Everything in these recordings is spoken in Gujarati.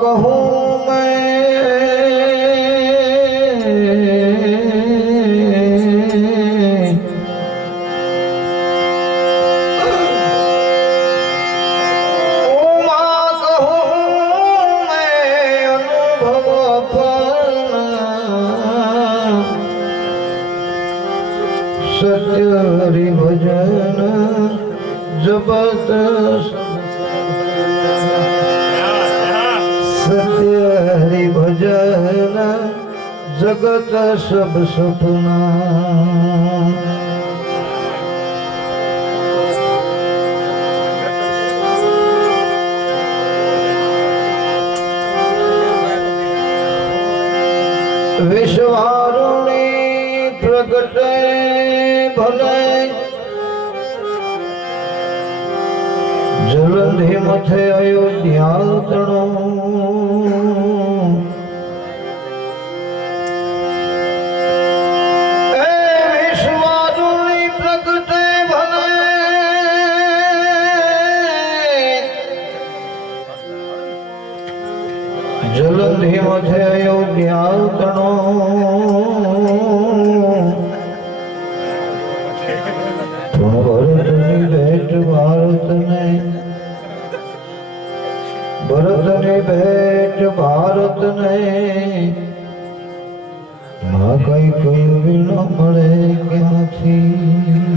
કહું. જગત સબ સપના. વિશ્વારુણી પ્રગટે ભલે જલંધી મથે અયોધ્યા તણું છે યોગ્યાવતણો ભરતની ભેટ ભારતને. ભરતની ભેટ ભારતને. ના કઈ કયું વિના મળે ક્યાંથી?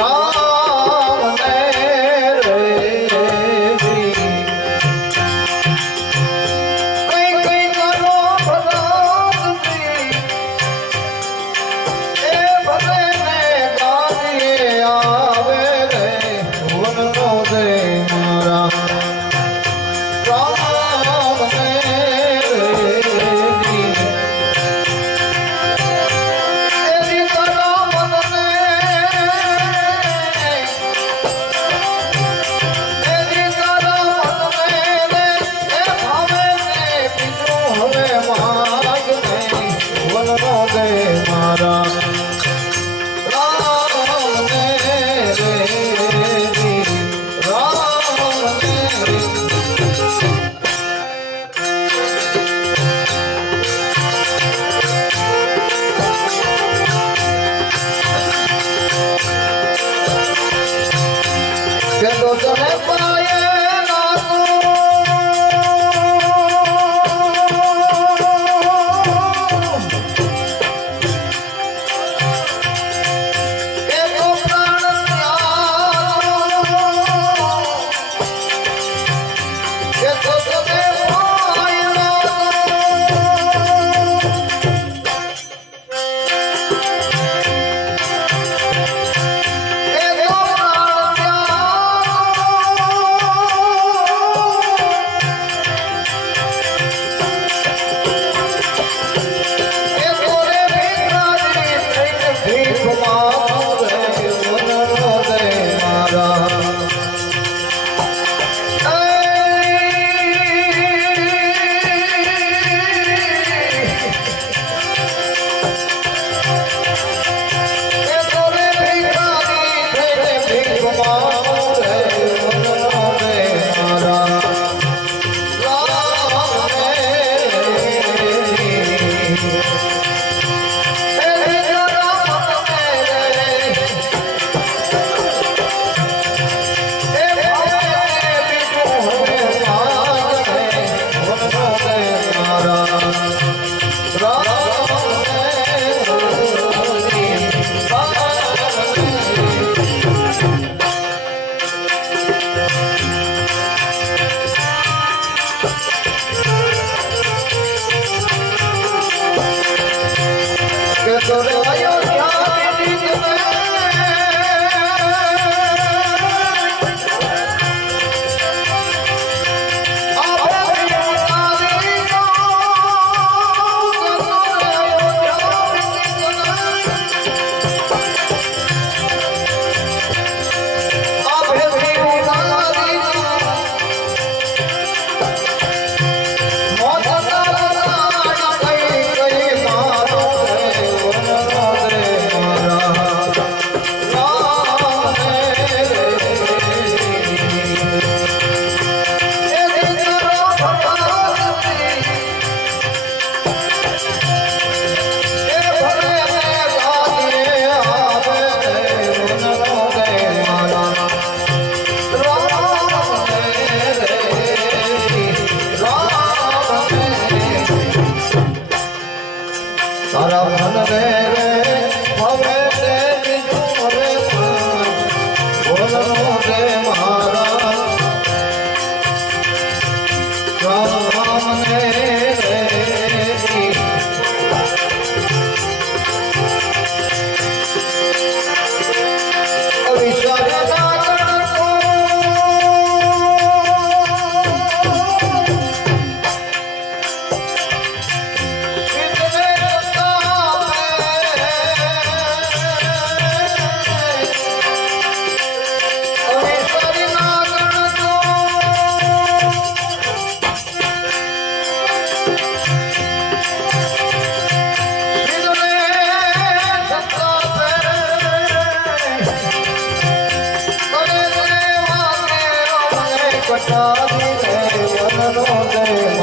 아.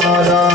મારા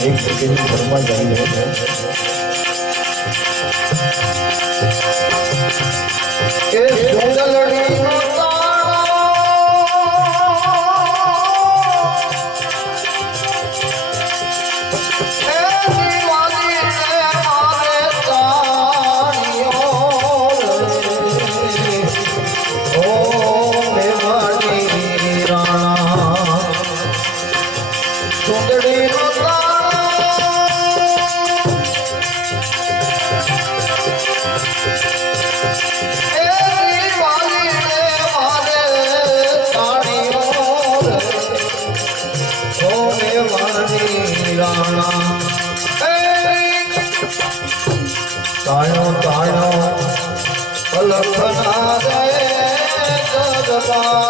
એક સેકન્ડ ઘરમાં જાય આવી ગયો છે જંગલ Baba.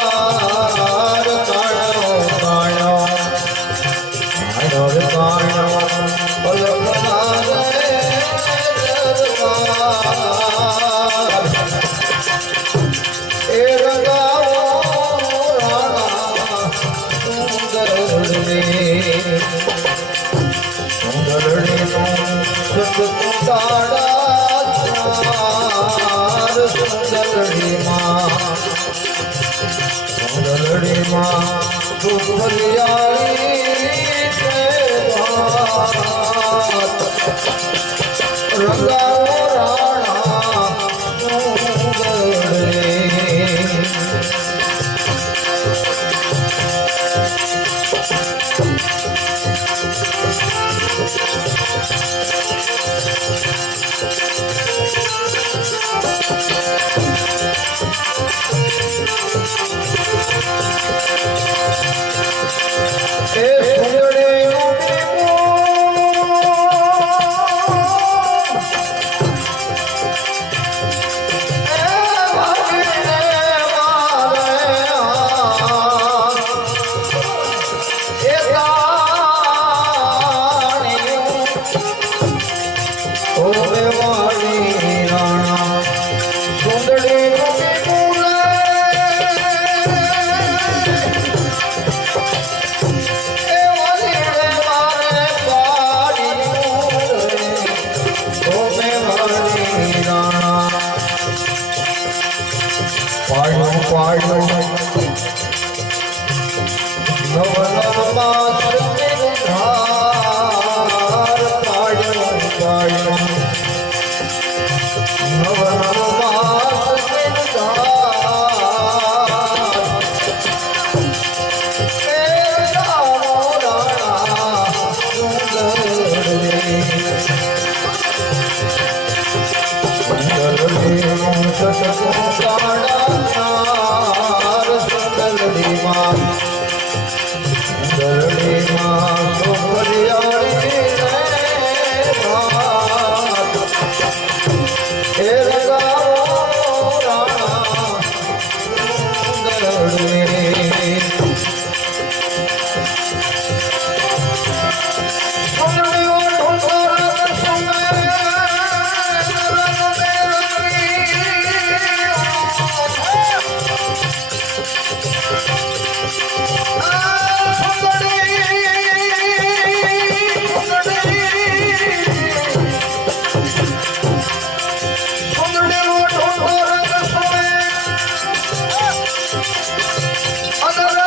રંગાવો રા Why? অদল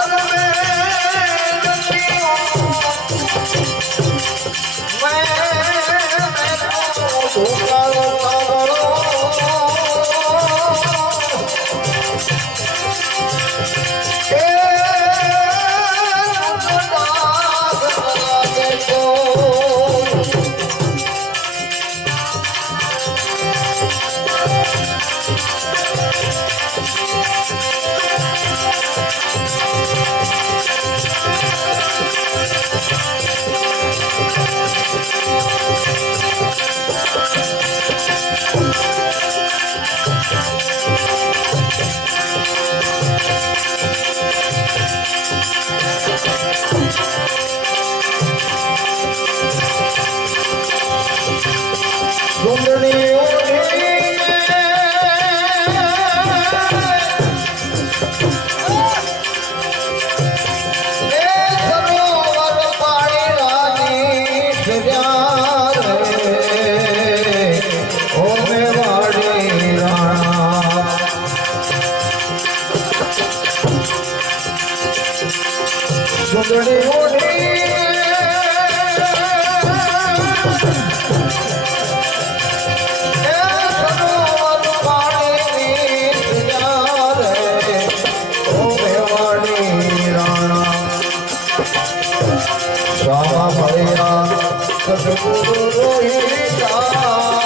સદગુરુએ સાથ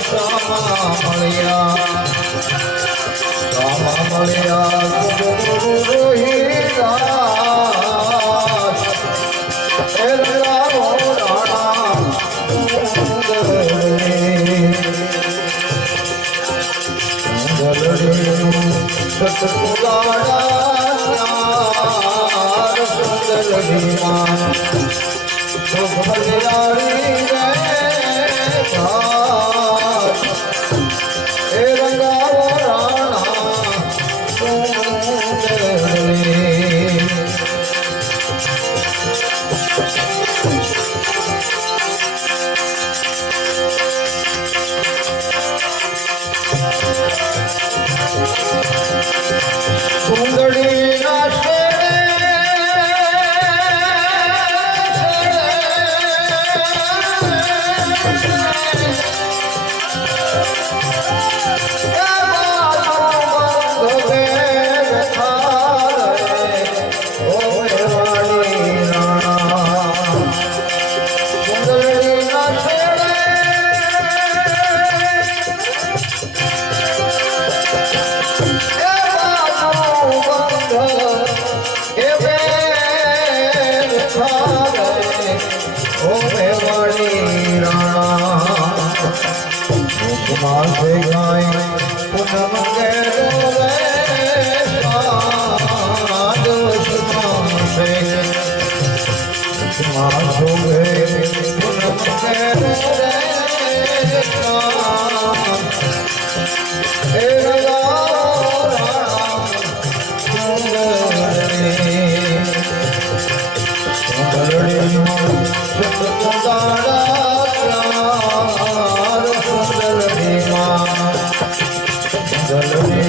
સામા મળ્યા સામા મળ્યા સદગુરુએ સાથ એલા સતપુરાણા સુંદર વિમાન ભગવાન રે. માથે ગાય પૂનમ ગેર जल में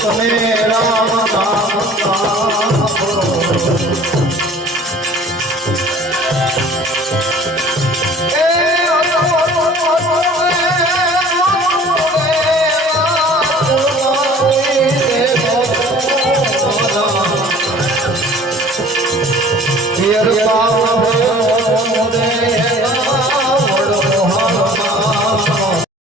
તમે રામ